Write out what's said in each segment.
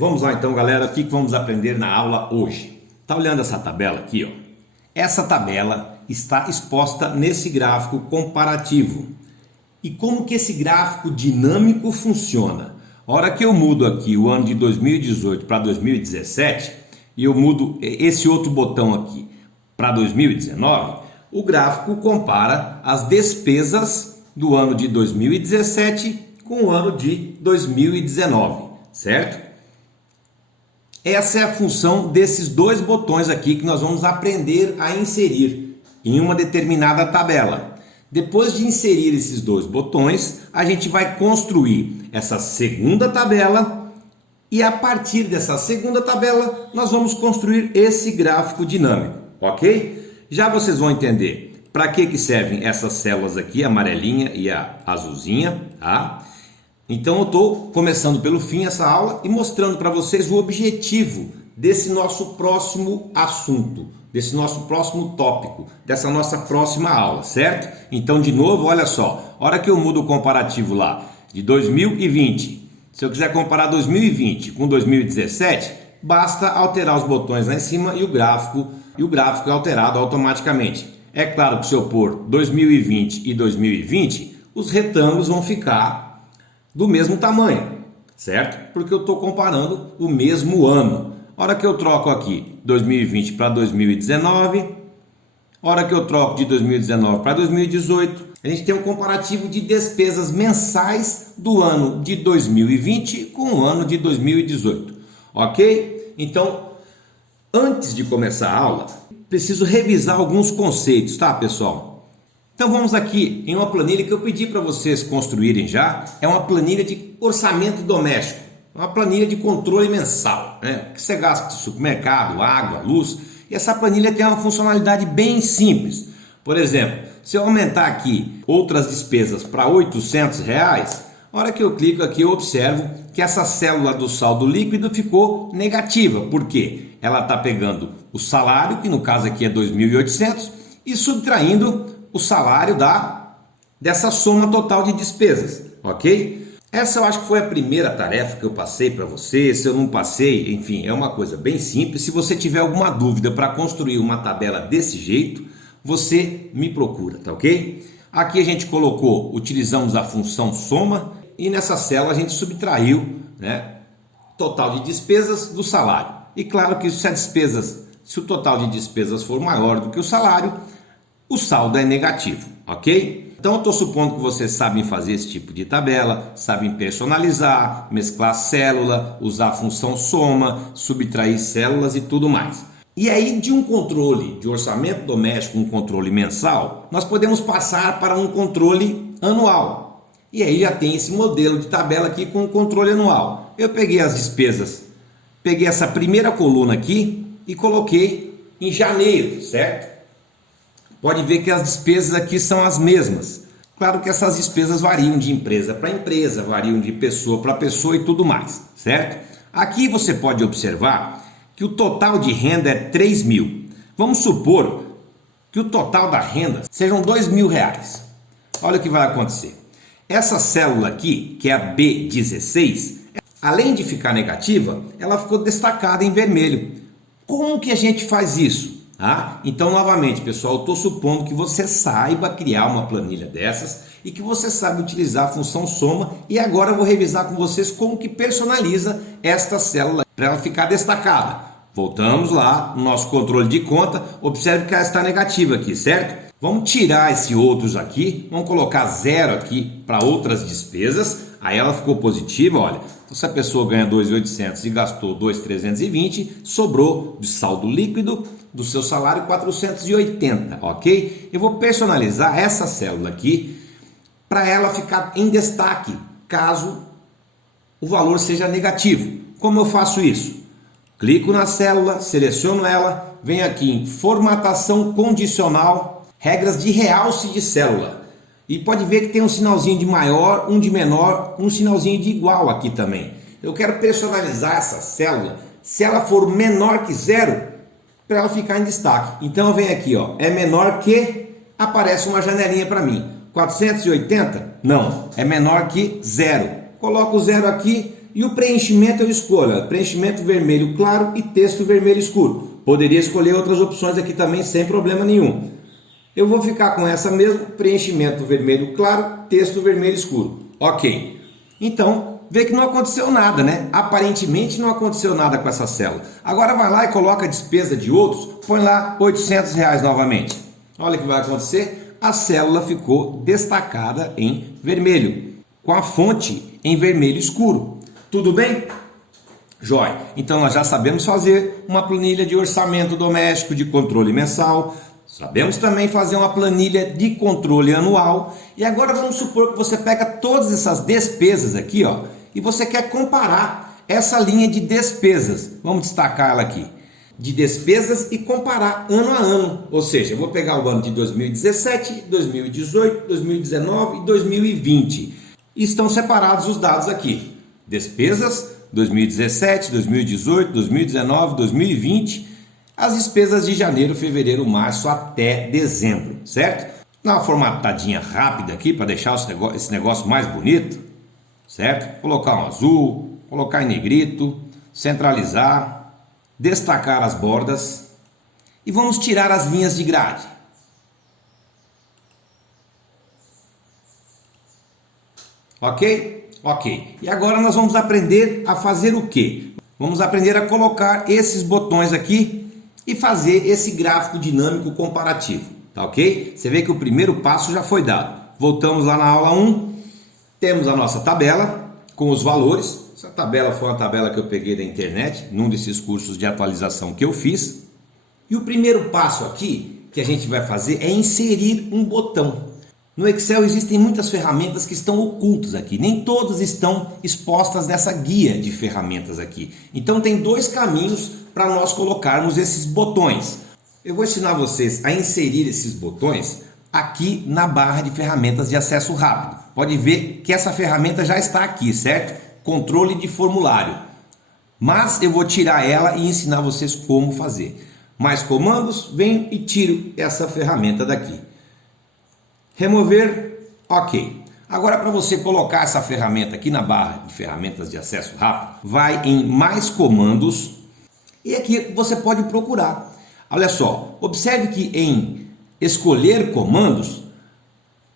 Vamos lá então, galera, o que vamos aprender na aula hoje? Tá olhando essa tabela aqui, ó? Essa tabela está exposta nesse gráfico comparativo. E como que esse gráfico dinâmico funciona? A hora que eu mudo aqui o ano de 2018 para 2017 e eu mudo esse outro botão aqui para 2019, o gráfico compara as despesas do ano de 2017 com o ano de 2019, certo? Essa é a função desses dois botões aqui que nós vamos aprender a inserir em uma determinada tabela. Depois de inserir esses dois botões, a gente vai construir essa segunda tabela e a partir dessa segunda tabela nós vamos construir esse gráfico dinâmico, ok? Já vocês vão entender para que servem essas células aqui, a amarelinha e a azulzinha, tá? Então eu estou começando pelo fim essa aula e mostrando para vocês o objetivo desse nosso próximo assunto, desse nosso próximo tópico, dessa nossa próxima aula, certo? Então de novo, olha só, a hora que eu mudo o comparativo lá de 2020, se eu quiser comparar 2020 com 2017, basta alterar os botões lá em cima e o gráfico é alterado automaticamente. É claro que se eu pôr 2020 e 2020, os retângulos vão ficar do mesmo tamanho, certo? Porque eu estou comparando o mesmo ano. A hora que eu troco aqui 2020 para 2019, a hora que eu troco de 2019 para 2018, a gente tem um comparativo de despesas mensais do ano de 2020 com o ano de 2018, ok? Então, antes de começar a aula, preciso revisar alguns conceitos, tá, pessoal? Então vamos aqui em uma planilha que eu pedi para vocês construírem já. É uma planilha de orçamento doméstico, uma planilha de controle mensal, né? Que você gasta de supermercado, água, luz. E essa planilha tem uma funcionalidade bem simples. Por exemplo, se eu aumentar aqui outras despesas para R$800, a hora que eu clico aqui eu observo que essa célula do saldo líquido ficou negativa. Por quê? Ela está pegando o salário, que no caso aqui é 2.800, e subtraindo o salário dessa soma total de despesas, ok? Essa eu acho que foi a primeira tarefa que eu passei para você. Se eu não passei, enfim, é uma coisa bem simples. Se você tiver alguma dúvida para construir uma tabela desse jeito, você me procura, tá ok? Aqui a gente utilizamos a função soma e nessa célula a gente subtraiu, né, total de despesas do salário. E claro que se o total de despesas for maior do que o salário, o saldo é negativo, ok? Então eu estou supondo que vocês sabem fazer esse tipo de tabela, sabem personalizar, mesclar célula, usar a função soma, subtrair células e tudo mais. E aí de um controle de orçamento doméstico, um controle mensal, nós podemos passar para um controle anual. E aí já tem esse modelo de tabela aqui com o controle anual. Eu peguei as despesas, peguei essa primeira coluna aqui e coloquei em janeiro, certo? Pode ver que as despesas aqui são as mesmas. Claro que essas despesas variam de empresa para empresa, variam de pessoa para pessoa e tudo mais, certo? Aqui você pode observar que o total de renda é 3.000. Vamos supor que o total da renda sejam R$2.000. Olha o que vai acontecer. Essa célula aqui, que é a B16, além de ficar negativa, ela ficou destacada em vermelho. Como que a gente faz isso? Então, novamente, pessoal, eu estou supondo que você saiba criar uma planilha dessas e que você sabe utilizar a função soma. E agora eu vou revisar com vocês como que personaliza esta célula para ela ficar destacada. Voltamos lá no nosso controle de conta. Observe que ela está negativa aqui, certo? Vamos tirar esse outros aqui, vamos colocar 0 aqui para outras despesas. Aí ela ficou positiva, olha. Então, se a pessoa ganha 2.800 e gastou 2.320, sobrou de saldo líquido do seu salário 480, ok? Eu vou personalizar essa célula aqui para ela ficar em destaque caso o valor seja negativo. Como eu faço isso? Clico na célula, seleciono ela, venho aqui em formatação condicional, regras de realce de célula. E pode ver que tem um sinalzinho de maior, um de menor, um sinalzinho de igual aqui também. Eu quero personalizar essa célula, se ela for menor que 0, para ela ficar em destaque. Então eu venho aqui, ó, é menor que, aparece uma janelinha para mim. 480? Não, é menor que 0. Coloco o 0 aqui, E o preenchimento eu escolho, preenchimento vermelho claro e texto vermelho escuro. Poderia escolher outras opções aqui também sem problema nenhum. Eu vou ficar com essa mesmo, preenchimento vermelho claro, texto vermelho escuro. Ok. Então, vê que não aconteceu nada, né? Aparentemente não aconteceu nada com essa célula. Agora vai lá e coloca a despesa de outros, põe lá R$800 novamente. Olha o que vai acontecer. A célula ficou destacada em vermelho, com a fonte em vermelho escuro. Tudo bem? Jóia. Então nós já sabemos fazer uma planilha de orçamento doméstico de controle mensal. Sabemos também fazer uma planilha de controle anual. E agora vamos supor que você pega todas essas despesas aqui, ó, e você quer comparar essa linha de despesas. Vamos destacar ela aqui. De despesas e comparar ano a ano. Ou seja, eu vou pegar o ano de 2017, 2018, 2019 e 2020. E estão separados os dados aqui. Despesas 2017, 2018, 2019, 2020. As despesas de janeiro, fevereiro, março até dezembro, certo? Dá uma formatadinha rápida aqui para deixar esse negócio mais bonito, certo? Colocar um azul, colocar em negrito, centralizar. Destacar as bordas e vamos tirar as linhas de grade. Ok? Ok. E agora nós vamos aprender a fazer o quê? Vamos aprender a colocar esses botões aqui e fazer esse gráfico dinâmico comparativo. Tá ok? Você vê que o primeiro passo já foi dado. Voltamos lá na aula 1. Temos a nossa tabela com os valores. Essa tabela foi uma tabela que eu peguei da internet, num desses cursos de atualização que eu fiz. E o primeiro passo aqui que a gente vai fazer é inserir um botão. No Excel existem muitas ferramentas que estão ocultas aqui, nem todas estão expostas nessa guia de ferramentas aqui. Então tem dois caminhos para nós colocarmos esses botões. Eu vou ensinar vocês a inserir esses botões aqui na barra de ferramentas de acesso rápido. Pode ver que essa ferramenta já está aqui, certo? Controle de formulário, mas eu vou tirar ela e ensinar vocês como fazer. Mais comandos, venho e tiro essa ferramenta daqui. Remover, ok. Agora para você colocar essa ferramenta aqui na barra de ferramentas de acesso rápido, vai em mais comandos e aqui você pode procurar. Olha só, observe que em escolher comandos,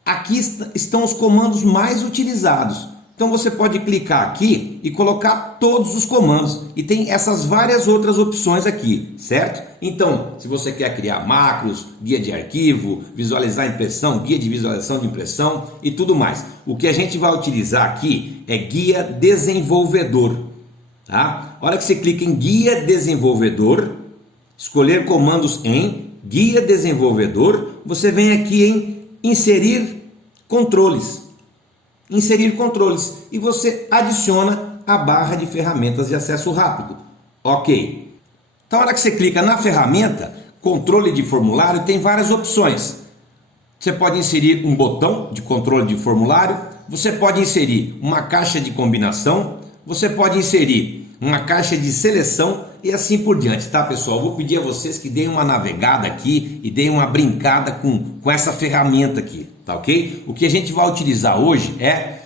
aqui estão os comandos mais utilizados. Então você pode clicar aqui e colocar todos os comandos e tem essas várias outras opções aqui, certo? Então, se você quer criar macros, guia de arquivo, visualizar impressão, guia de visualização de impressão e tudo mais. O que a gente vai utilizar aqui é guia desenvolvedor, tá? A hora que você clica em guia desenvolvedor, escolher comandos em guia desenvolvedor, você vem aqui em inserir controles. Inserir controles e você adiciona a barra de ferramentas de acesso rápido. Ok. Então, na hora que você clica na ferramenta, controle de formulário, tem várias opções. Você pode inserir um botão de controle de formulário, você pode inserir uma caixa de combinação, você pode inserir uma caixa de seleção e assim por diante, tá pessoal? Vou pedir a vocês que deem uma navegada aqui e deem uma brincada com essa ferramenta aqui, tá ok? O que a gente vai utilizar hoje é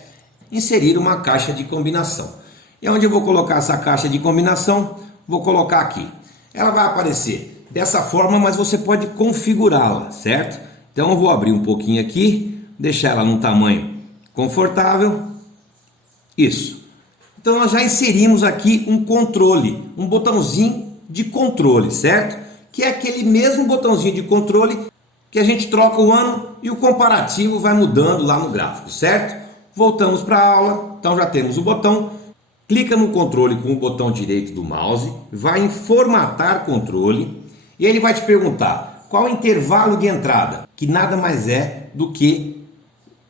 inserir uma caixa de combinação. E onde eu vou colocar essa caixa de combinação? Vou colocar aqui. Ela vai aparecer dessa forma, mas você pode configurá-la, certo? Então eu vou abrir um pouquinho aqui, deixar ela num tamanho confortável. Isso. Então nós já inserimos aqui um controle, um botãozinho de controle, certo? Que é aquele mesmo botãozinho de controle que a gente troca o ano e o comparativo vai mudando lá no gráfico, certo? Voltamos para a aula, então já temos o botão, clica no controle com o botão direito do mouse, vai em formatar controle e ele vai te perguntar qual o intervalo de entrada, que nada mais é do que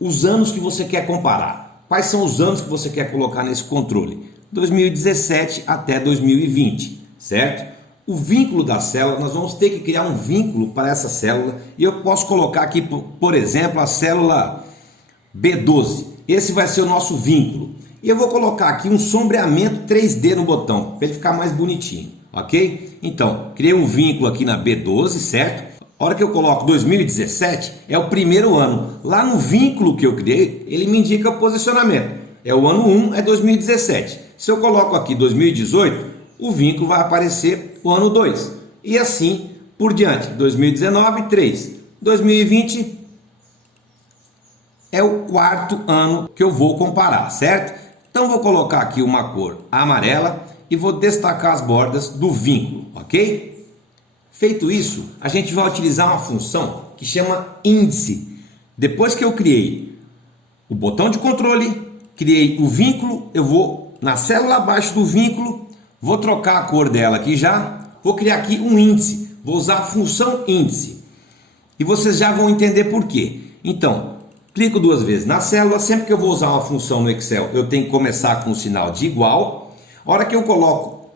os anos que você quer comparar. Quais são os anos que você quer colocar nesse controle? 2017 até 2020, certo? O vínculo da célula, nós vamos ter que criar um vínculo para essa célula e eu posso colocar aqui, por exemplo, a célula B12. Esse vai ser o nosso vínculo. E eu vou colocar aqui um sombreamento 3D no botão, para ele ficar mais bonitinho, ok? Então, criei um vínculo aqui na B12, certo? A hora que eu coloco 2017 é o primeiro ano. Lá no vínculo que eu criei, ele me indica o posicionamento. é o ano 1, é 2017. Se eu coloco aqui 2018, o vínculo vai aparecer o ano 2. E assim por diante. 2019, 3. 2020 é o quarto ano que eu vou comparar, certo? Então vou colocar aqui uma cor amarela e vou destacar as bordas do vínculo, ok? Feito isso, a gente vai utilizar uma função que chama índice. Depois que eu criei o botão de controle, criei o vínculo, eu vou na célula abaixo do vínculo, vou trocar a cor dela aqui já, vou criar aqui um índice, vou usar a função índice. E vocês já vão entender por quê. Então, clico duas vezes na célula, sempre que eu vou usar uma função no Excel, eu tenho que começar com um sinal de igual. A hora que eu coloco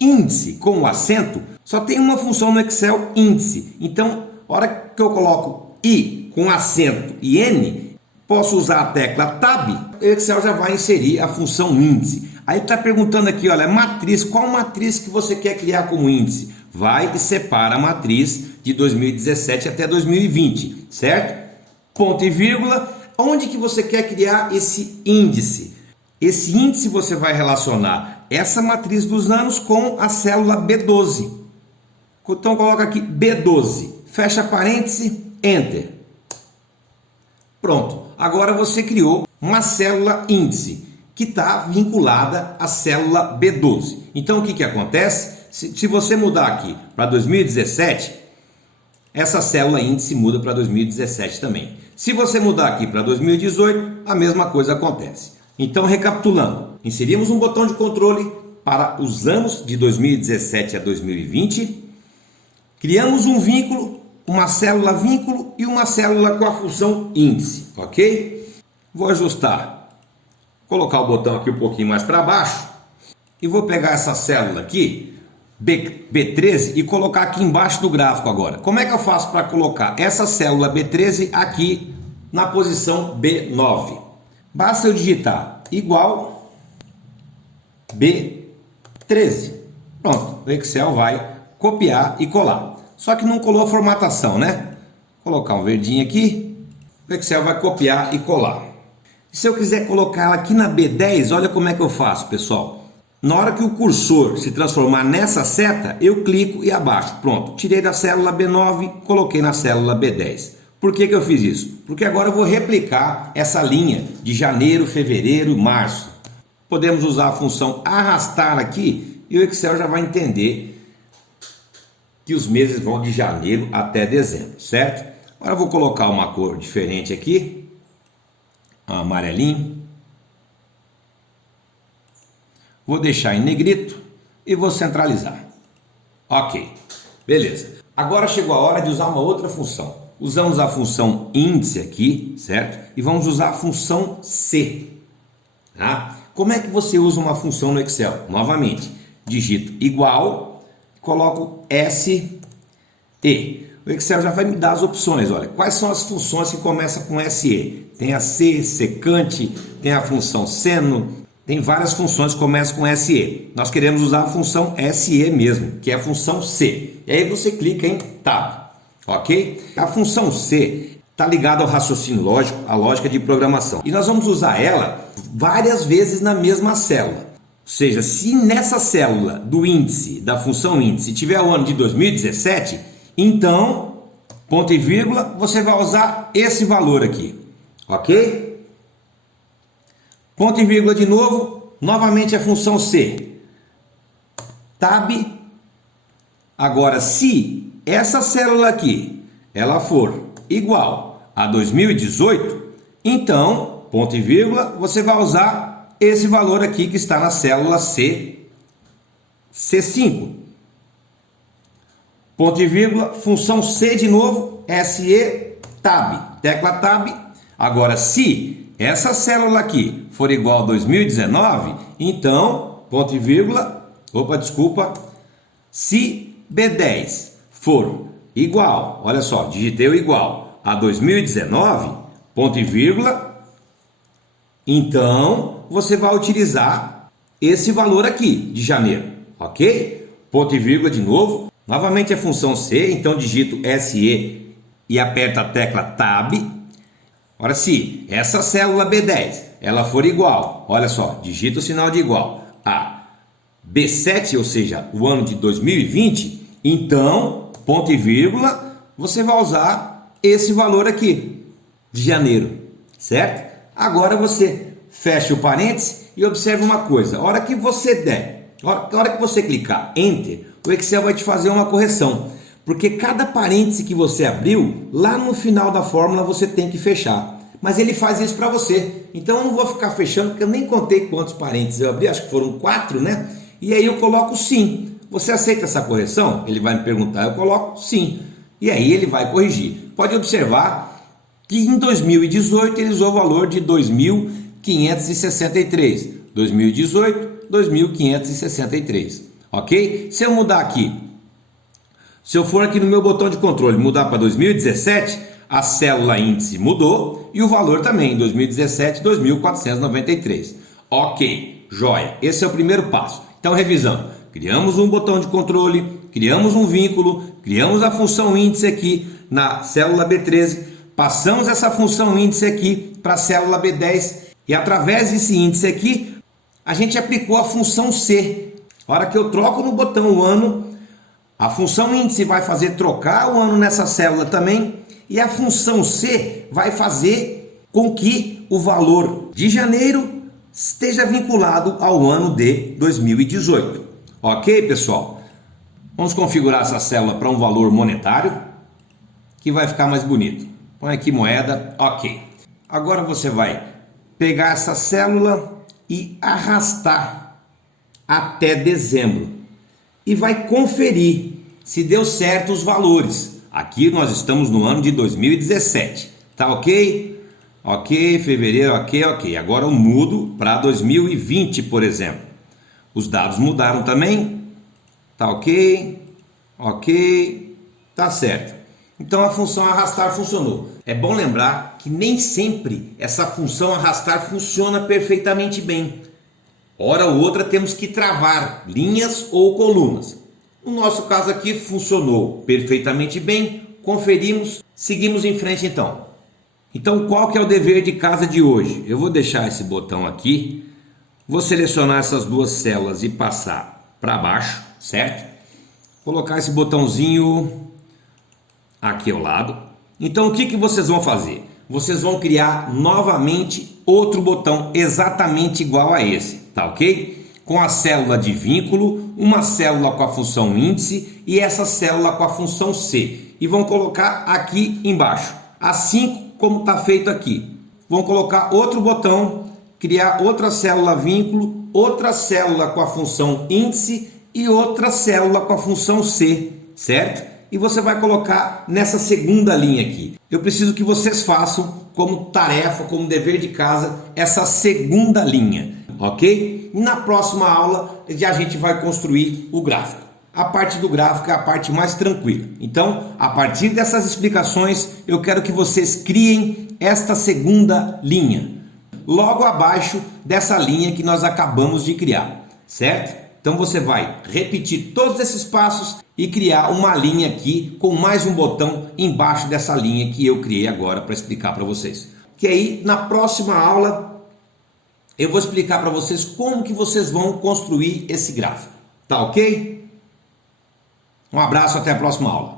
índice com o acento, só tem uma função no Excel, índice. Então, a hora que eu coloco I com acento e N, posso usar a tecla Tab, o Excel já vai inserir a função índice. Aí está perguntando aqui, olha, matriz, qual matriz que você quer criar como índice? Vai e separa a matriz de 2017 até 2020, certo? Ponto e vírgula, onde que você quer criar esse índice? Esse índice você vai relacionar essa matriz dos anos com a célula B12. Então coloca aqui B12, fecha parêntese, Enter. Pronto, agora você criou uma célula índice que está vinculada à célula B12. Então o que acontece? Se você mudar aqui para 2017, essa célula índice muda para 2017 também. Se você mudar aqui para 2018, a mesma coisa acontece. Então, recapitulando, inserimos um botão de controle para os anos de 2017 a 2020, criamos um vínculo, uma célula vínculo e uma célula com a função índice, ok? Vou ajustar, colocar o botão aqui um pouquinho mais para baixo e vou pegar essa célula aqui, B13, e colocar aqui embaixo do gráfico agora. Como é que eu faço para colocar essa célula B13 aqui na posição B9? Basta eu digitar igual B13. Pronto, o Excel vai copiar e colar. Só que não colou a formatação, né? Vou colocar um verdinho aqui, o Excel vai copiar e colar. E se eu quiser colocar ela aqui na B10, olha como é que eu faço, pessoal. Na hora que o cursor se transformar nessa seta, eu clico e abaixo. Pronto, tirei da célula B9, coloquei na célula B10. Por que eu fiz isso? Porque agora eu vou replicar essa linha de janeiro, fevereiro, março. Podemos usar a função arrastar aqui e o Excel já vai entender que os meses vão de janeiro até dezembro, certo? Agora eu vou colocar uma cor diferente aqui, um amarelinho. Vou deixar em negrito e vou centralizar. Ok, beleza. Agora chegou a hora de usar uma outra função. Usamos a função índice aqui, certo? E vamos usar a função C. Tá? Como é que você usa uma função no Excel? Novamente, digito igual, coloco SE. O Excel já vai me dar as opções. Olha, quais são as funções que começam com SE? Tem a C, secante, tem a função seno. Tem várias funções que começam com SE. Nós queremos usar a função SE mesmo, que é a função C. E aí você clica em Tab, ok? A função C está ligada ao raciocínio lógico, à lógica de programação. E nós vamos usar ela várias vezes na mesma célula. Ou seja, se nessa célula do índice, da função índice, tiver o ano de 2017, então, ponto e vírgula, você vai usar esse valor aqui, ok? Ponto e vírgula de novo, novamente a função C. Tab. Agora, se essa célula aqui, ela for igual a 2018, então, ponto e vírgula, você vai usar esse valor aqui que está na célula C5. Ponto e vírgula, função C de novo, SE, Tab. Tecla Tab. Agora, se essa célula aqui for igual a 2019, então, ponto e vírgula, se B10 for igual, olha só, digitei o igual a 2019, ponto e vírgula, então você vai utilizar esse valor aqui de janeiro, ok? Ponto e vírgula de novo, novamente a função C, então digito SE e aperto a tecla Tab. Ora, se essa célula B10 ela for igual, olha só, digita o sinal de igual a B7, ou seja, o ano de 2020, então, ponto e vírgula, você vai usar esse valor aqui, de janeiro, certo? Agora você fecha o parênteses e observa uma coisa, a hora que você der, a hora que você clicar Enter, o Excel vai te fazer uma correção, porque cada parêntese que você abriu, lá no final da fórmula você tem que fechar. Mas ele faz isso para você. Então eu não vou ficar fechando, porque eu nem contei quantos parênteses eu abri, acho que foram 4, né? E aí eu coloco sim. Você aceita essa correção? Ele vai me perguntar, eu coloco sim. E aí ele vai corrigir. Pode observar que em 2018 ele usou o valor de 2.563. 2018, 2.563. Ok? Se eu mudar aqui, se eu for aqui no meu botão de controle, mudar para 2017, a célula índice mudou e o valor também, 2017, 2.493. Ok, joia. Esse é o primeiro passo. Então, revisando. Criamos um botão de controle, criamos um vínculo, criamos a função índice aqui na célula B13, passamos essa função índice aqui para a célula B10 e através desse índice aqui, a gente aplicou a função C. A hora que eu troco no botão o ano, a função índice vai fazer trocar o ano nessa célula também e a função C vai fazer com que o valor de janeiro esteja vinculado ao ano de 2018. Ok, pessoal? Vamos configurar essa célula para um valor monetário que vai ficar mais bonito. Põe aqui moeda, ok. Agora você vai pegar essa célula e arrastar até dezembro. E vai conferir se deu certo os valores. Aqui nós estamos no ano de 2017, tá ok? Ok, fevereiro, ok. Agora eu mudo para 2020, por exemplo. Os dados mudaram também, tá ok? Ok, tá certo. Então a função arrastar funcionou. É bom lembrar que nem sempre essa função arrastar funciona perfeitamente bem. Hora ou outra temos que travar linhas ou colunas. No nosso caso aqui funcionou perfeitamente bem, conferimos, seguimos em frente então. Então qual que é o dever de casa de hoje? Eu vou deixar esse botão aqui, vou selecionar essas duas células e passar para baixo, certo? Colocar esse botãozinho aqui ao lado. Então o que vocês vão fazer? Vocês vão criar novamente outro botão exatamente igual a esse, tá ok? Com a célula de vínculo, uma célula com a função índice e essa célula com a função C. E vão colocar aqui embaixo, assim como está feito aqui. Vão colocar outro botão, criar outra célula vínculo, outra célula com a função índice e outra célula com a função C, certo? E você vai colocar nessa segunda linha aqui. Eu preciso que vocês façam como tarefa, como dever de casa, essa segunda linha, ok? E na próxima aula a gente vai construir o gráfico. A parte do gráfico é a parte mais tranquila. Então, a partir dessas explicações, eu quero que vocês criem esta segunda linha, logo abaixo dessa linha que nós acabamos de criar, certo? Então você vai repetir todos esses passos e criar uma linha aqui com mais um botão embaixo dessa linha que eu criei agora para explicar para vocês. Que aí na próxima aula eu vou explicar para vocês como que vocês vão construir esse gráfico. Tá ok? Um abraço, até a próxima aula.